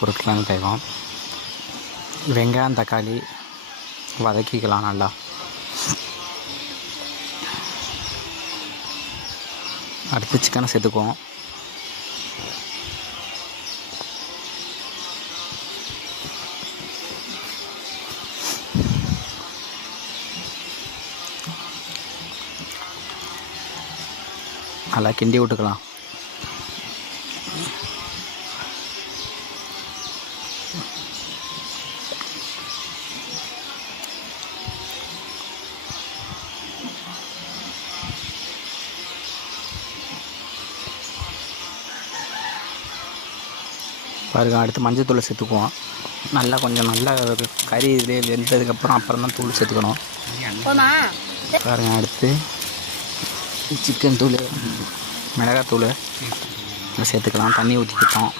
பொருட்கள்லாம் தேவைக்கும். வெங்காயம் தக்காளி வதக்கிக்கலாம் நல்லா. அடுத்து சிக்கனை சேர்த்துக்குவோம். நல்லா கிண்டி விட்டுக்கலாம். பாருங்க, அடுத்து மஞ்சள் தூளை சேர்த்துக்குவோம். நல்லா கொஞ்சம் நல்லா கறி இதிலே வெந்ததுக்கப்புறம் அப்புறம் தான் தூள் சேர்த்துக்கணும். பாருங்க, அடுத்து சிக்கன் தூள் மிளகாத்தூள் சேர்த்துக்கலாம். தண்ணி ஊற்றிக்கிட்டோம்.